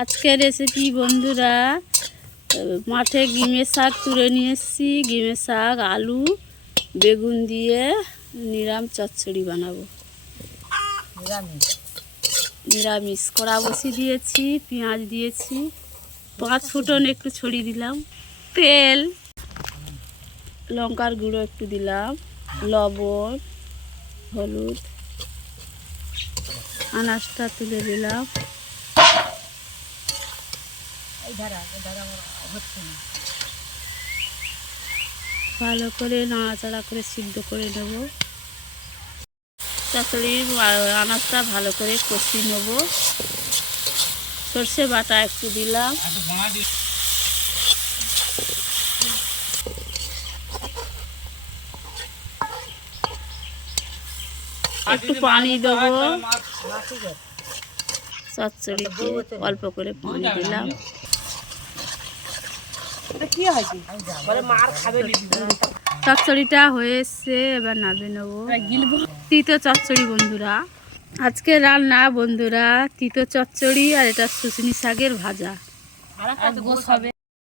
আজকের রেসিপি বন্ধুরা, মাঠে গিমের শাক তুলে নিয়ে এসেছি। গিমের শাক, আলু, বেগুন দিয়ে নিরাম চচ্চড়ি বানাবো। নিরামিষ কড়া বসিয়ে দিয়েছি, পেঁয়াজ দিয়েছি, 5 ফোঁটন একটু ছড়িয়ে দিলাম, তেল, লঙ্কার গুঁড়ো একটু দিলাম, লবণ, হলুদ, আনাজটা তুলে দিলাম। ভালো করে নাড়াচাড়া করে সিদ্ধ করে নেব। চচ্চড়ির আনাজটা ভালো করে কষিয়ে নেব। সর্ষে বাটা একটু দিলাম, একটু পানি দেবো। চচ্চড়িতে অল্প করে পানি দিলাম। চচ্চড়িটা হয়ে এসছে, এবার নামিয়ে নেবো। তিতো চচ্চড়ি বন্ধুরা, আজকে রান্না বন্ধুরা তিতো চচ্চড়ি, আর এটা শুশনি শাকের ভাজা।